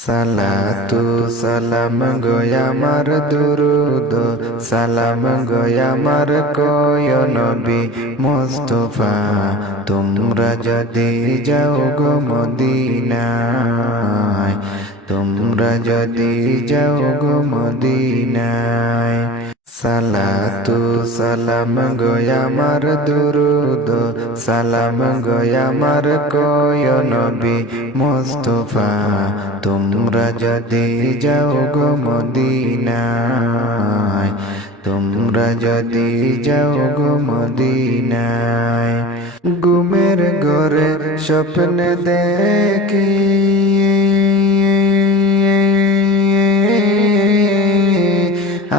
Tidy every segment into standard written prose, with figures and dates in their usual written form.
সালাতু সালাম গয়া আমার দুরুদ সালাম গয়া আমার কয় নবী মুস্তাফা তোমরা যদি যাও গো মদিনায় তোমরা যদি যাও গো মদিনায় সালাতু সালাম গয়া আমার দুরুদ সালাম গয়া আমার কয় নবী মুস্তাফা তোমরা যদি যাও গো মদিনায় তোমরা যদি যাও গো মদিনায় ঘুমের ঘরে স্বপ্নে দেখি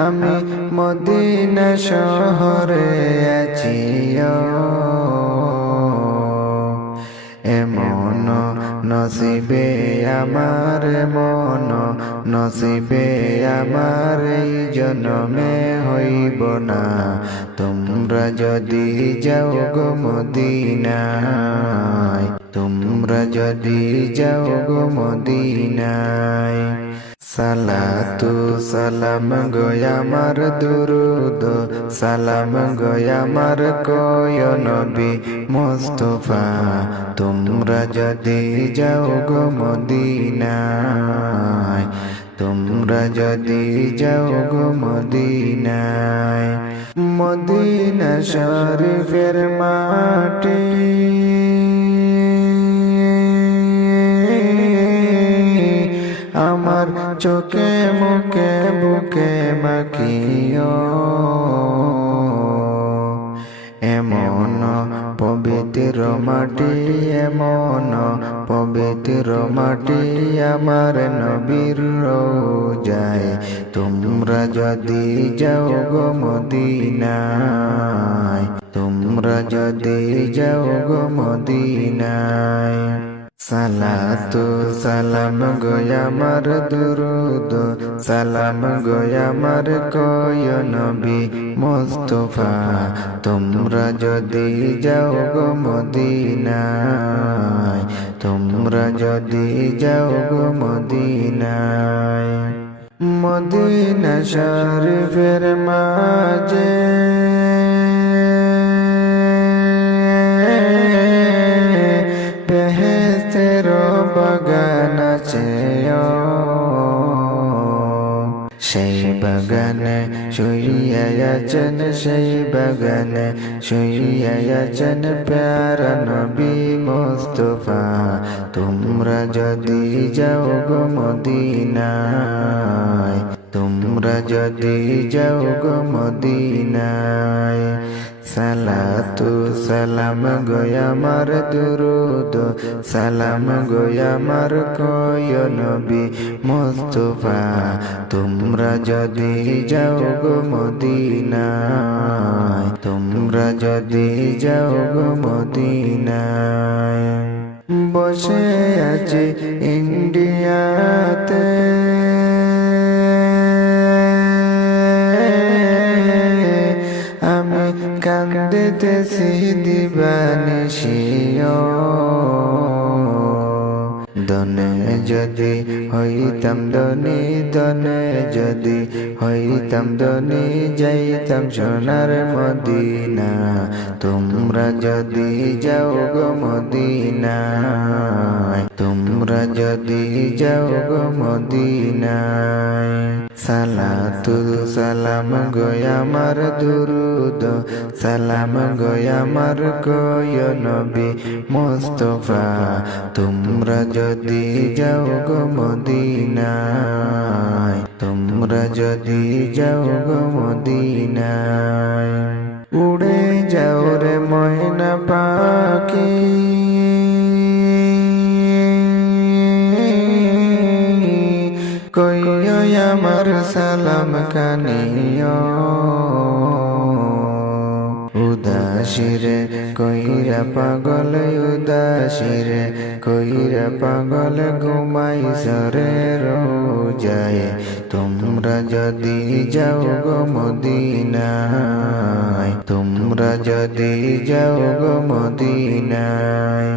আমি মদিনা শহরে আছি এমন নসিবে আমার মন নসিবে আমার এই জন্মে হইব না তোমরা যদি যাও গো মদিনায় তোমরা যদি যাও গো মদিনায় সালাতু সালাম গয়া আমার দুরুদ সালাম গয়া আমার কয় নবী মুস্তাফা তোমরা যদি যাও গো মদিনায় তোমরা যদি যাও গো মদিনায় মদিনা শরীফের মাটি আমার চোখে মুখে বুকে মাখিও এমন পবিত্র মাটি এমন পবিত্র মাটি আমার নবীর রোজায় তোমরা যদি যাও গো মদিনায় তোমরা যদি যাও গো মদিনায় সালাতু সালাম গয়া আমার দুরুদ সালাম গয়া আমার কয় নবী মুস্তাফা তোমরা যদি যাও গো মদিনায় তোমরা যদি যাও গো মদিনায় মদিনা শরীফের মাঝে বাগান আছে সেই বাগানে শুইয়া আছেন সেই বাগানে শুইয়া আছেন প্যারা নবী মুস্তাফা তোমরা যদি যাও গো মদিনায় তোমরা যদি যাও গো মদিনায় সালাতু সালাম গয়া আমার দুরুদ সালাম গয়া আমার কয় নবী মুস্তাফা তোমরা যদি যাও গো মদিনায় তোমরা যদি যাও গো মদিনায় বসে আছে ইন্ডিয়াতে আমি কান্দিতেছি দিবানিশিও দনে যদি হইতাম ধনী দনে যদি হইতাম ধনী যাইতাম সোনার মদিনা তোমরা যদি যাও গো মদিনায় তোমরা যদি যাও গো মদিনায় সালাতু সালাম গয়া আমার দুরুদ সালাম গয়া আমার কয় নবী মুস্তাফা তোমরা যদি যাও গো মদিনায় তোমরা যদি যাও গো মদিনায় উড়ে যাও রে ময়না পাখি কইও আমার সালাম কানিও উদাসীরে কইরা পাগল উদাসীরে কইরা পাগল ঘুমাইছরে রোজায় তোমরা যদি যাও গো মদিনায় তোমরা যদি যাও গো মদিনায়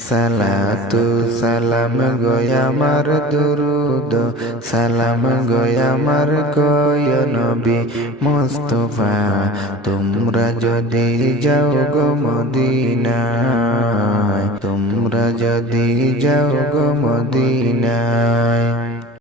সালাতু সালাম গয় আমার দুরুদ সালাম গয় আমার গয় নবী মুস্তাফা তোমরা যদি যাও গো মদিনায় তোমরা যদি যাও গো মদিনায়